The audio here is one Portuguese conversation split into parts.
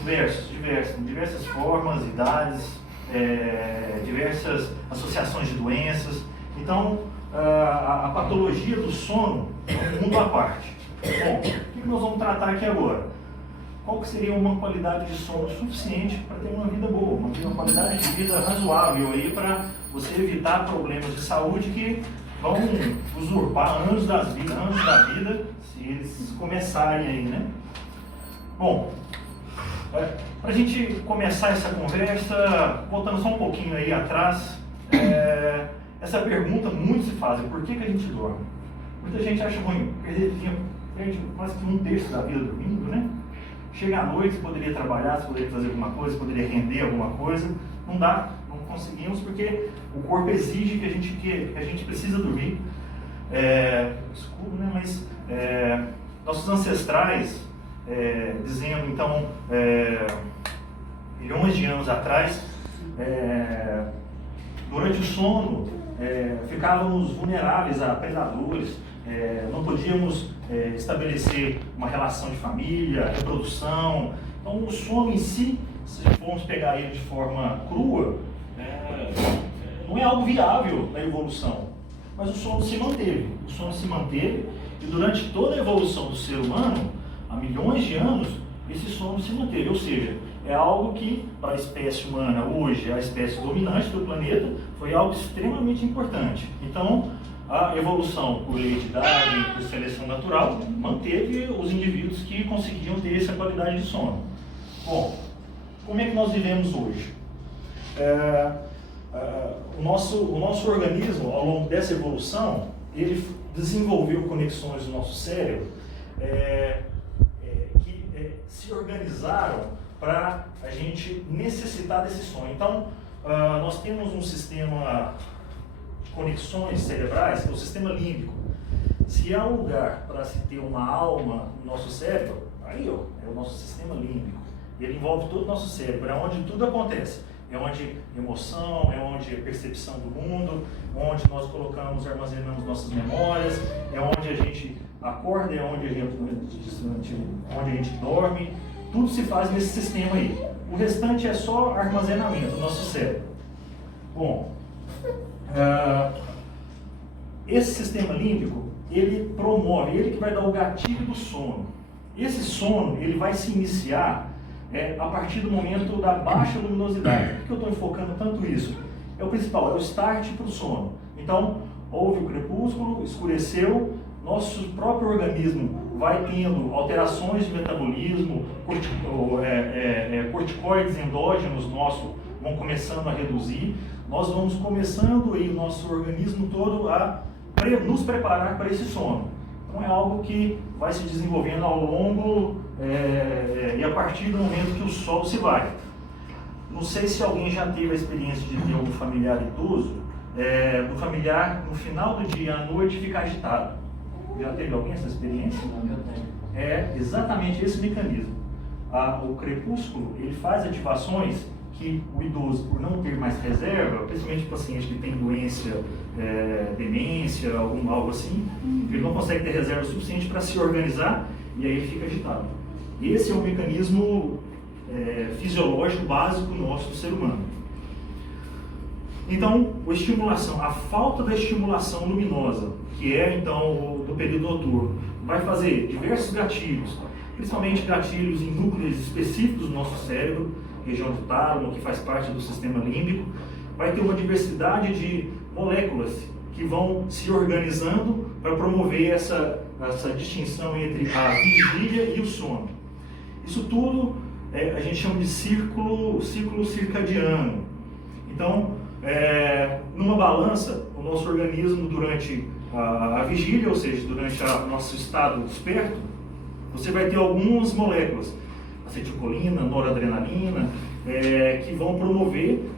Diversas formas, idades, diversas associações de doenças. Então, a patologia do sono é um mundo à parte. Bom, o que nós vamos tratar aqui agora? Qual que seria uma qualidade de sono suficiente para ter uma vida boa, uma qualidade de vida razoável aí para você evitar problemas de saúde que vão usurpar anos da vida se eles começarem aí, né? Bom, para a gente começar essa conversa, voltando só um pouquinho aí atrás, essa pergunta muito se faz: por que a gente dorme? Muita gente acha ruim, perde quase que 1/3 da vida dormindo, né? Chega à noite, você poderia trabalhar, você poderia fazer alguma coisa, você poderia render alguma coisa. Não dá, não conseguimos, porque o corpo exige que a gente precisa dormir. Escuro, né? Mas nossos ancestrais, dizendo então, milhões de anos atrás, durante o sono, ficávamos vulneráveis a predadores, não podíamos estabelecer uma relação de família, reprodução. Então, o sono em si, se formos pegar ele de forma crua, não é algo viável na evolução. Mas o sono se manteve. O sono se manteve e durante toda a evolução do ser humano, há milhões de anos, esse sono se manteve. Ou seja, é algo que, para a espécie humana, hoje, a espécie dominante do planeta, foi algo extremamente importante. Então, a evolução por lei de Darwin, por seleção natural, manteve os indivíduos que conseguiam ter essa qualidade de sono. Bom, como é que nós vivemos hoje? O nosso organismo, ao longo dessa evolução, ele desenvolveu conexões no nosso cérebro que se organizaram para a gente necessitar desse sono. Então, nós temos um sistema de conexões cerebrais, que é o sistema límbico. Se há um lugar para se ter uma alma no nosso cérebro, aí é o nosso sistema límbico. Ele envolve todo o nosso cérebro, é onde tudo acontece. É onde emoção, é onde percepção do mundo, onde nós armazenamos nossas memórias, é onde a gente acorda, é onde a gente dorme. Tudo se faz nesse sistema aí. O restante é só armazenamento do nosso cérebro. Bom, esse sistema límbico, ele promove, ele que vai dar o gatilho do sono. Esse sono, ele vai se iniciar a partir do momento da baixa luminosidade. Por que eu estou enfocando tanto isso? É o principal, é o start para o sono. Então, houve o crepúsculo, escureceu, nosso próprio organismo vai tendo alterações de metabolismo, corticoides endógenos nossos vão começando a reduzir, nós vamos começando aí o nosso organismo todo a nos preparar para esse sono. Então é algo que vai se desenvolvendo ao longo e a partir do momento que o sol se vai. Não sei se alguém já teve a experiência de ter algum familiar idoso, do familiar no final do dia à noite ficar agitado. Já teve alguém essa experiência? Não, eu tenho. É exatamente esse mecanismo. O crepúsculo, ele faz ativações que o idoso, por não ter mais reserva, principalmente o paciente que tem doença, demência, algo assim, ele não consegue ter reserva suficiente para se organizar e aí ele fica agitado. Esse é um mecanismo fisiológico básico nosso do ser humano. Então, a falta da estimulação luminosa, que é então do período noturno, vai fazer diversos gatilhos, principalmente gatilhos em núcleos específicos do nosso cérebro, região do tálamo, que faz parte do sistema límbico. Vai ter uma diversidade de moléculas que vão se organizando para promover essa distinção entre a vigília e o sono. Isso tudo a gente chama de ciclo circadiano. Então, numa balança, o nosso organismo durante a vigília, ou seja, durante o nosso estado desperto, você vai ter algumas moléculas, acetilcolina, noradrenalina, que vão promover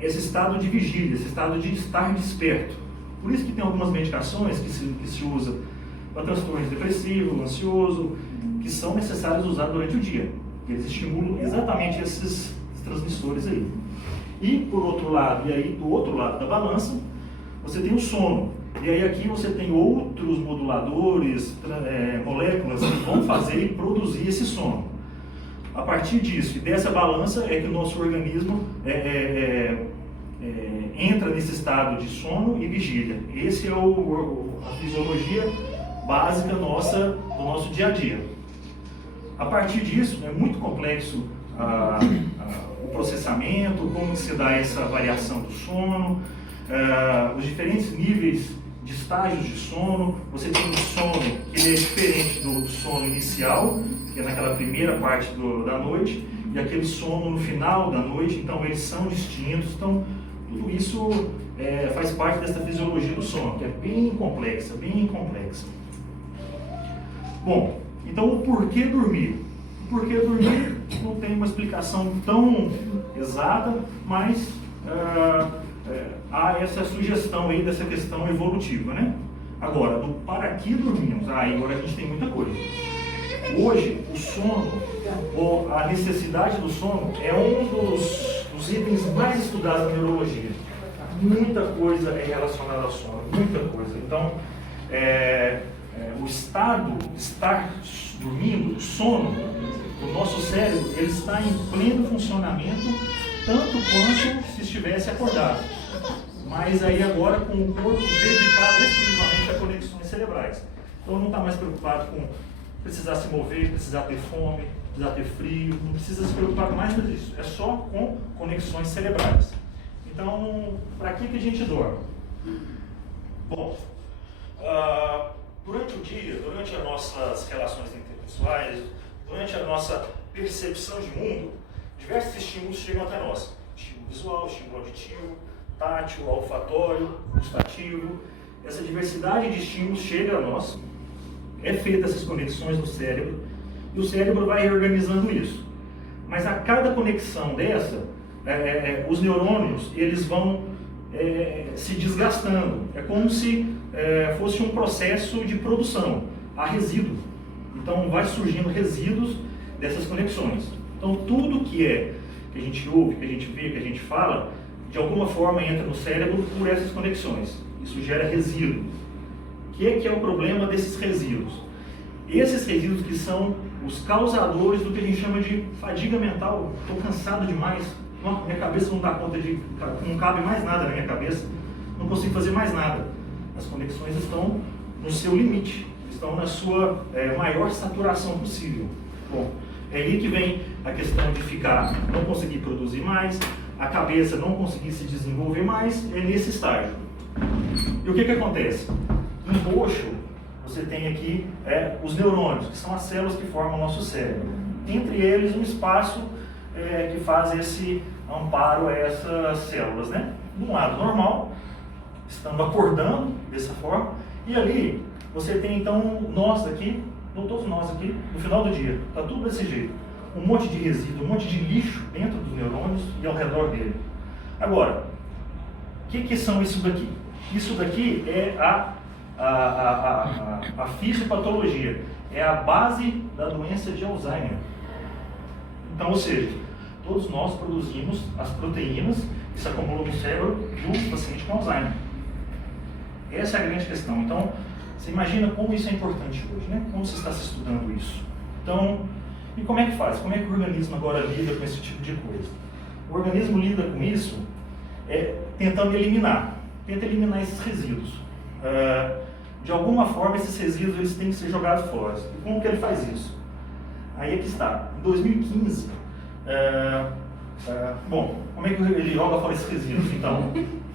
esse estado de vigília, esse estado de estar desperto. Por isso que tem algumas medicações que se usa para transtornos depressivo, ansioso, que são necessários usar durante o dia. Eles estimulam exatamente esses transmissores aí. E por outro lado, e aí do outro lado da balança, você tem o sono. E aí aqui você tem outros moduladores, moléculas que vão fazer e produzir esse sono. A partir disso e dessa balança é que o nosso organismo entra nesse estado de sono e vigília. Esse é a fisiologia básica nossa, do nosso dia a dia. A partir disso, é muito complexo o processamento, como se dá essa variação do sono, os diferentes níveis de estágios de sono. Você tem um sono que ele é diferente do sono inicial, que é naquela primeira parte da noite, e aquele sono no final da noite, então eles são distintos. Então, tudo isso faz parte dessa fisiologia do sono, que é bem complexa, bem complexa. Bom, então o porquê dormir? O porquê dormir não tem uma explicação tão exata, mas há essa sugestão aí dessa questão evolutiva, né? Agora, do para que dormimos? Agora a gente tem muita coisa. Hoje, o sono, ou a necessidade do sono, é um dos itens mais estudados na neurologia. Muita coisa é relacionada ao sono, muita coisa. Então, o estado de estar dormindo, o sono, o nosso cérebro, ele está em pleno funcionamento, tanto quanto se estivesse acordado. Mas aí agora com o corpo dedicado exclusivamente a conexões cerebrais. Então não está mais preocupado com precisar se mover, precisar ter fome, precisar ter frio, não precisa se preocupar mais com isso. É só com conexões cerebrais. Então, para que a gente dorme? Bom, durante o dia, durante as nossas relações interpessoais, durante a nossa percepção de mundo, diversos estímulos chegam até nós. Estímulo visual, estímulo auditivo, tátil, olfatório, gustativo. Essa diversidade de estímulos chega a nós, é feita essas conexões no cérebro, e o cérebro vai reorganizando isso. Mas a cada conexão dessa, os neurônios eles vão se desgastando. É como se fosse um processo de produção. Há resíduo. Então vai surgindo resíduos dessas conexões. Então tudo que a gente ouve, que a gente vê, que a gente fala, de alguma forma entra no cérebro por essas conexões. Isso gera resíduo. O que é o problema desses resíduos? Esses resíduos que são os causadores do que a gente chama de fadiga mental. Estou cansado demais, minha cabeça não dá conta não cabe mais nada na minha cabeça, não consigo fazer mais nada. As conexões estão no seu limite, estão na sua maior saturação possível. Bom, é aí que vem a questão de não conseguir produzir mais, a cabeça não conseguir se desenvolver mais, é nesse estágio. E o que acontece? Embaixo, você tem aqui os neurônios, que são as células que formam o nosso cérebro. Entre eles, um espaço que faz esse amparo a essas células, né? De um lado normal, estando acordando dessa forma, e ali você tem então nós aqui, todos nós aqui, no final do dia, está tudo desse jeito. Um monte de resíduo, um monte de lixo dentro dos neurônios e ao redor dele. Agora, o que são isso daqui? Isso daqui é a fisiopatologia, é a base da doença de Alzheimer. Então, ou seja, todos nós produzimos as proteínas que se acumulam no cérebro do paciente com Alzheimer. Essa é a grande questão. Então, você imagina como isso é importante hoje, né? Como você está se estudando isso. Então, e como é que faz? Como é que o organismo agora lida com esse tipo de coisa? O organismo lida com isso tentando tenta eliminar esses resíduos. De alguma forma, esses resíduos eles têm que ser jogados fora. E como que ele faz isso? Aí é que está. Em 2015, bom, como é que ele joga fora esses resíduos? Então,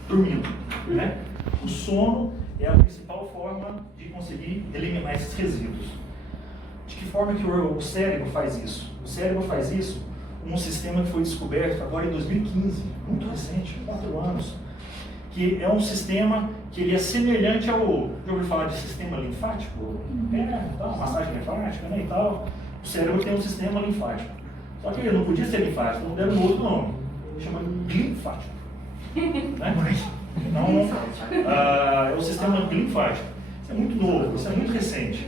dormindo, né? O sono é a principal forma de conseguir eliminar esses resíduos. De que forma que o cérebro faz isso? O cérebro faz isso com um sistema que foi descoberto agora em 2015, muito recente, 4 anos, que é um sistema que ele é semelhante ao... Já ouviu falar de sistema linfático? Massagem linfática, né, e tal. O cérebro tem um sistema linfático. Só que ele não podia ser linfático, não deram um outro nome. Chama linfático. Né? Então, é o sistema linfático. Isso é muito novo, isso é muito recente.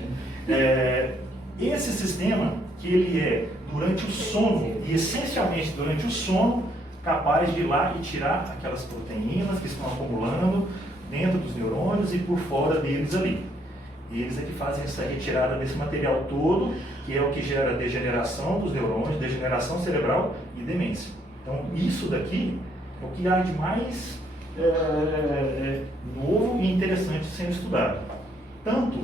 Esse sistema, que ele é durante o sono, e essencialmente durante o sono, capaz de ir lá e tirar aquelas proteínas que estão acumulando dentro dos neurônios e por fora deles ali. Eles é que fazem essa retirada desse material todo, que é o que gera degeneração dos neurônios, degeneração cerebral e demência. Então, isso daqui é o que há de mais novo e interessante sendo estudado. Tanto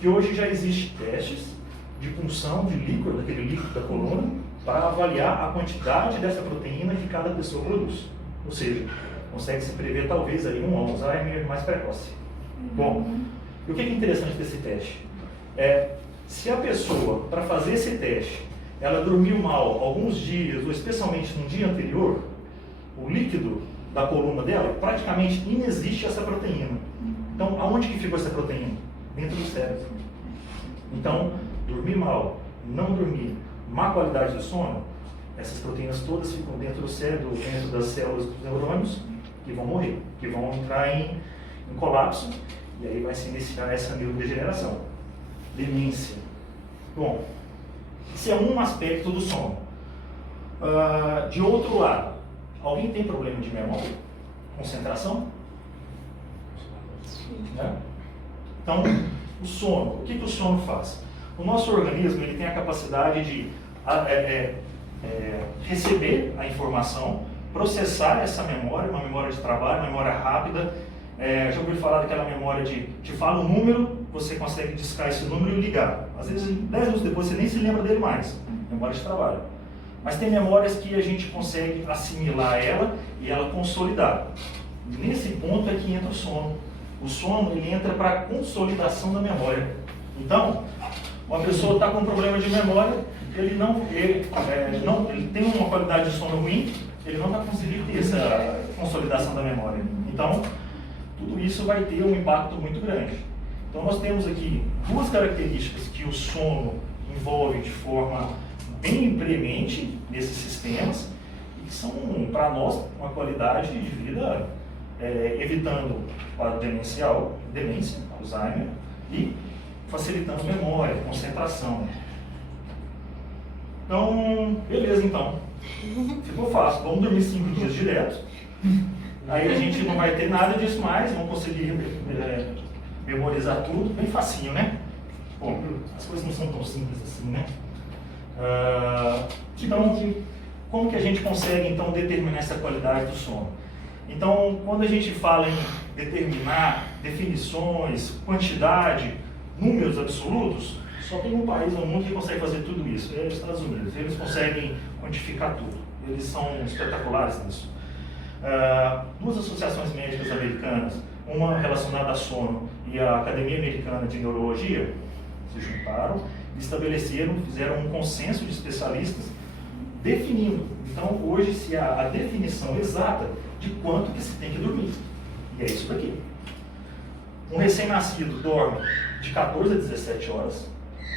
que hoje já existem testes de punção de líquido, daquele líquido da coluna, para avaliar a quantidade dessa proteína que cada pessoa produz. Ou seja, consegue-se prever talvez aí um Alzheimer mais precoce. Bom, e o que é interessante desse teste? Se a pessoa, para fazer esse teste, ela dormiu mal alguns dias, ou especialmente no dia anterior, o líquido da coluna dela, praticamente inexiste essa proteína. Então, aonde que ficou essa proteína? Dentro do cérebro. Então, dormir mal, não dormir, má qualidade do sono, essas proteínas todas ficam dentro do cérebro, dentro das células dos neurônios, que vão morrer, que vão entrar em colapso, e aí vai se iniciar essa neurodegeneração. Demência. Bom, esse é um aspecto do sono. De outro lado, alguém tem problema de memória? Concentração? Né? Então, o sono. O que o sono faz? O nosso organismo ele tem a capacidade de receber a informação, processar essa memória, uma memória de trabalho, uma memória rápida. Já ouviu falar daquela memória de te fala um número, você consegue discar esse número e ligar. Às vezes, 10 minutos depois, você nem se lembra dele mais. Memória de trabalho. Mas tem memórias que a gente consegue assimilar ela e ela consolidar. Nesse ponto é que entra o sono. O sono ele entra para a consolidação da memória. Então, uma pessoa está com um problema de memória, ele tem uma qualidade de sono ruim, ele não vai conseguir ter essa consolidação da memória. Então, tudo isso vai ter um impacto muito grande. Então, nós temos aqui duas características que o sono envolve de forma bem premente nesses sistemas e que são, para nós, uma qualidade de vida evitando o quadro demencial, demência, Alzheimer, e facilitando memória, concentração. Então, beleza então. Ficou fácil. Vamos dormir 5 dias direto. Aí a gente não vai ter nada disso mais, vamos conseguir memorizar tudo, bem facinho, né? Bom, as coisas não são tão simples assim, né? Então, como que a gente consegue então determinar essa qualidade do sono? Então, quando a gente fala em determinar definições, quantidade, números absolutos, só tem um país no mundo que consegue fazer tudo isso, é os Estados Unidos. Eles conseguem quantificar tudo, eles são espetaculares nisso. Duas associações médicas americanas, uma relacionada a sono e a Academia Americana de Neurologia, se juntaram, estabeleceram, fizeram um consenso de especialistas definindo. Então, hoje se há a definição exata de quanto que se tem que dormir. E é isso daqui. Um recém-nascido dorme de 14 a 17 horas,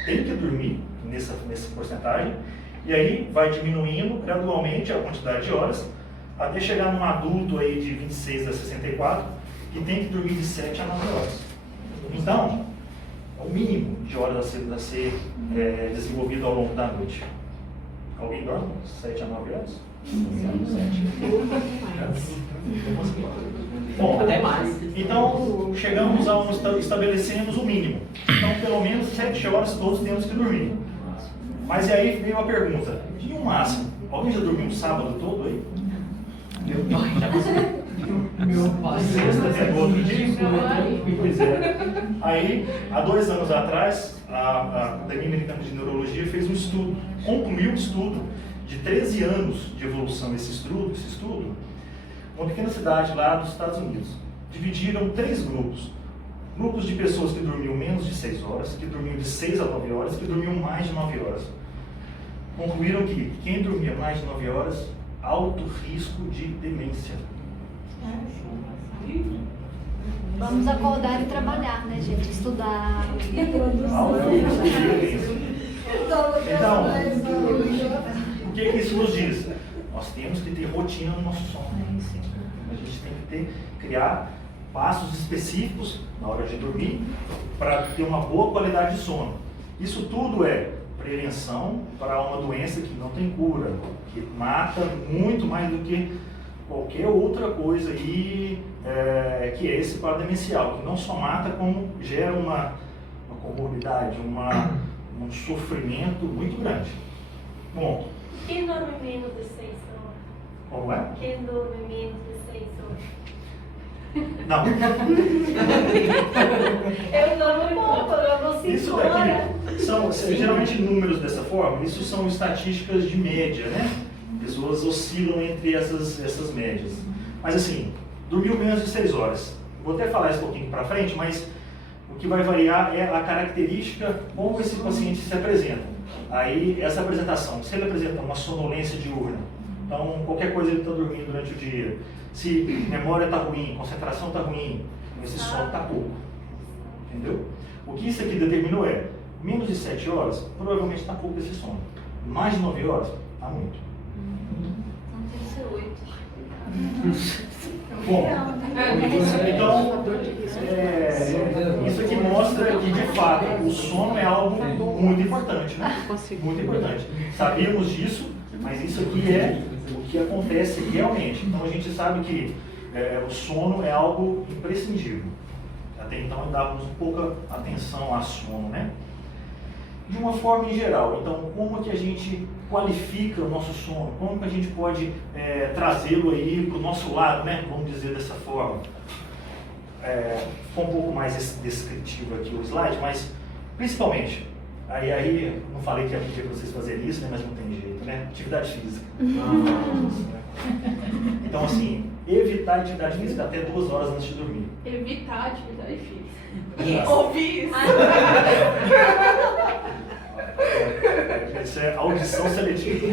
tem que dormir nessa porcentagem, e aí vai diminuindo gradualmente a quantidade de horas, até chegar num adulto aí de 26 a 64, que tem que dormir de 7 a 9 horas. Então, é o mínimo de horas a ser desenvolvido ao longo da noite. Alguém dorme 7 a 9 horas? Bom, até mais. Então, chegamos estabelecemos o mínimo. Então, pelo menos 7 horas todos temos que dormir. Mas e aí veio a pergunta, e o máximo? Alguém já dormiu um sábado todo aí? Meu pai. Já conseguiu? Meu pai. Sexta até no outro dia? Pois é. Aí, há 2 anos atrás, a Academia Americana de Neurologia fez um estudo, concluiu um estudo de 13 anos de evolução esse estudo, uma pequena cidade lá dos Estados Unidos. Dividiram 3 grupos. Grupos de pessoas que dormiam menos de 6 horas, que dormiam de 6 a 9 horas, que dormiam mais de 9 horas. Concluíram que quem dormia mais de 9 horas, alto risco de demência. Vamos acordar e trabalhar, né, gente? Estudar e Alto risco de demência. Então, o que isso nos diz? Nós temos que ter rotina no nosso sono. A gente tem que criar passos específicos na hora de dormir para ter uma boa qualidade de sono. Isso tudo é prevenção para uma doença que não tem cura, que mata muito mais do que qualquer outra coisa aí, que é esse quadro demencial, que não só mata, como gera uma comorbidade, um sofrimento muito grande. Bom, Quem dorme menos de 6 horas? como é? Quem dorme menos de 6 horas? Não. Eu dormo pouco, eu dormo 5 Isso horas. daqui são geralmente números dessa forma, isso são estatísticas de média, né? Pessoas oscilam entre essas médias. Mas assim, dormiu menos de 6 horas. Vou até falar isso um pouquinho para frente, mas o que vai variar é a característica como esse paciente se apresenta. Aí, essa apresentação, se ele apresenta uma sonolência diurna, então qualquer coisa ele está dormindo durante o dia. Se memória está ruim, concentração está ruim, esse sono está pouco. Entendeu? O que isso aqui determinou é, menos de 7 horas, provavelmente está pouco esse sono. Mais de 9 horas, está muito. Não tem que ser 8. Bom, então, isso aqui mostra que, de fato, o sono é algo muito importante, né? Muito importante. Sabíamos disso, mas isso aqui é o que acontece realmente. Então, a gente sabe que o sono é algo imprescindível. Até então, dávamos pouca atenção a sono, né? De uma forma em geral. Então, como que a gente qualifica o nosso sono? Como que a gente pode trazê-lo aí para o nosso lado, né? Vamos dizer dessa forma. Ficou um pouco mais descritivo aqui o slide, mas principalmente, aí não falei que ia pedir para vocês fazerem isso, né? Mas não tem jeito, né? Atividade física. Então, assim, evitar atividade física até 2 horas antes de dormir. Evitar atividade física. Exato. Ouvir isso. Isso é audição seletiva.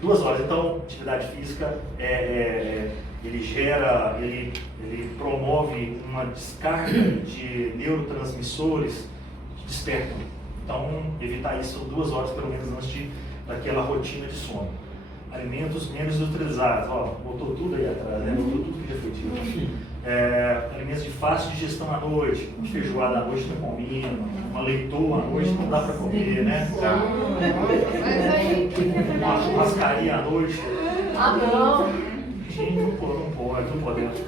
2 horas. Então, atividade física, ele promove uma descarga de neurotransmissores que despertam. Então, evitar isso 2 horas pelo menos antes daquela rotina de sono. Alimentos menos utilizados, botou tudo aí atrás, né? Botou tudo que já foi dito. Alimentos de fácil digestão à noite, uma feijoada à noite não combina, uma leitoa à noite não dá para comer, né? Uma churrascaria à noite. Não. Gente, não podemos.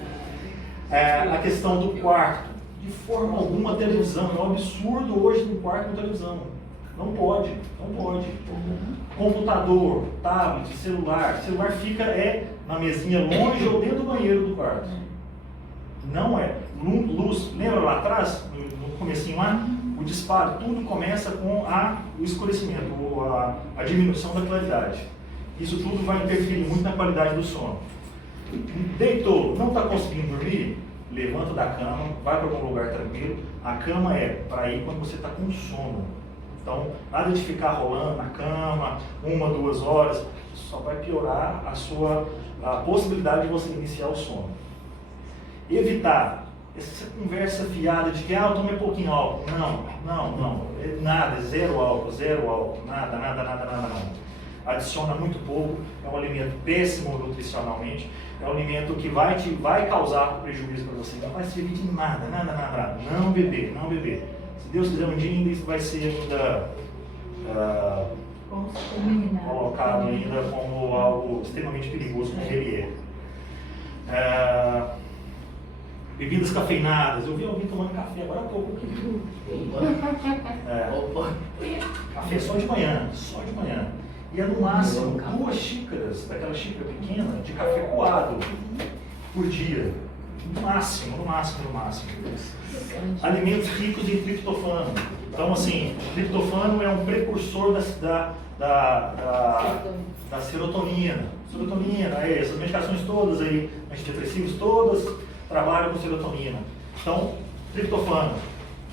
A questão do quarto, de forma alguma televisão, é um absurdo hoje no quarto com televisão. Não pode. Computador, tablet, celular fica na mesinha longe ou dentro do banheiro do quarto. Não é. Luz, lembra lá atrás, no comecinho lá? O disparo, tudo começa com o escurecimento, ou a diminuição da claridade. Isso tudo vai interferir muito na qualidade do sono. Deitou, não está conseguindo dormir? Levanta da cama, vai para algum lugar tranquilo. A cama é para ir quando você está com sono. Então, nada de ficar rolando na cama, 1, 2 horas, isso só vai piorar a possibilidade de você iniciar o sono. Evitar essa conversa fiada de que eu tomei pouquinho álcool. Não. Nada, zero álcool, nada. Adiciona muito pouco, é um alimento péssimo nutricionalmente, é um alimento que vai causar prejuízo para você, não vai servir de nada. Não beber. Se Deus quiser um dia ainda isso vai ser ainda colocado ainda como algo extremamente perigoso, como ele é. Bebidas cafeinadas, eu vi alguém tomando café agora há pouco aqui. Café só de manhã. E é no máximo 2 xícaras, daquela xícara pequena, de café coado por dia. No máximo. Alimentos ricos em triptofano. Então, assim, triptofano é um precursor da serotonina. Essas medicações todas aí, antidepressivos, todas trabalham com serotonina. Então, triptofano,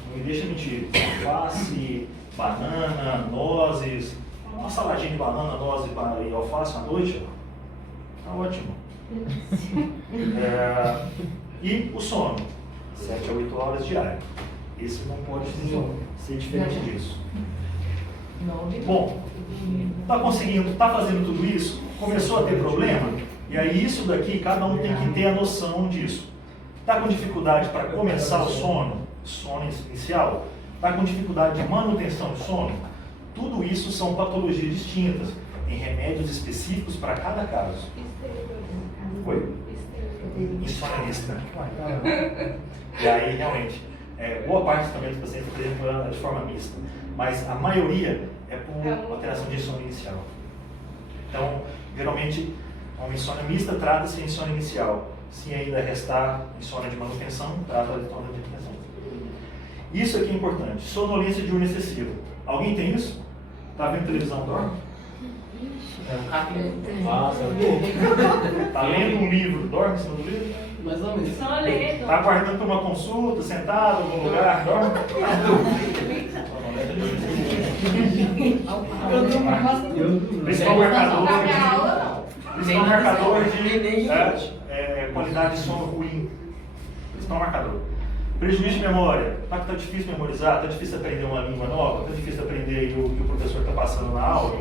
não me deixa mentir. Alface, banana, nozes, uma saladinha de banana, nozes e alface à noite, tá ótimo. E o sono, 7 a 8 horas diárias. Esse não pode ser diferente disso. Bom, está fazendo tudo isso, começou a ter problema, e aí isso daqui, cada um tem que ter a noção disso. Está com dificuldade para começar o sono inicial? Está com dificuldade de manutenção de sono? Tudo isso são patologias distintas, tem remédios específicos para cada caso. Oi? Insônia extra. E aí, realmente, Boa parte também dos pacientes apresenta de forma mista, mas a maioria é por alteração de insônia inicial. Então, geralmente, uma insônia mista trata-se de insônia inicial. Se ainda restar insônia de manutenção, trata de insônia de manutenção. Isso aqui é importante. Sonolência diurna excessiva. Alguém tem isso? Está vendo televisão, dorme? Está lendo um livro, dorme em cima do livro? Mais ou menos. Só lendo. Está aguardando por uma consulta, sentado em algum lugar, dorme? Principal marcador de qualidade de sono ruim. Principal marcador. Prejuízo de memória. Tá difícil memorizar, tá difícil aprender uma língua nova, tá difícil aprender o que o professor está passando na aula.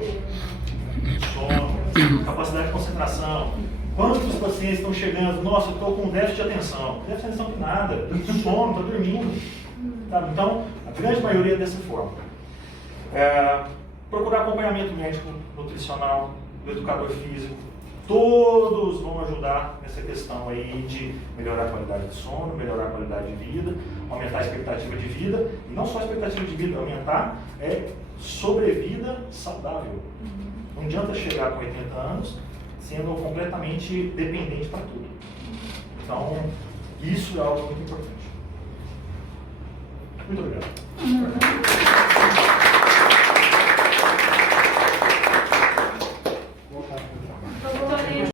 Sono, capacidade de concentração. Quantos pacientes estão chegando? Nossa, eu estou com déficit de atenção. Déficit de atenção que nada, estou com sono, estou dormindo. Sabe? Então, a grande maioria é dessa forma. Procurar acompanhamento médico, nutricional, do educador físico. Todos vão ajudar nessa questão aí de melhorar a qualidade de sono, melhorar a qualidade de vida, aumentar a expectativa de vida, e não só a expectativa de vida, aumentar sobrevida saudável. Não adianta chegar com 80 anos sendo completamente dependente para tudo. Então, isso é algo muito importante. Muito obrigado.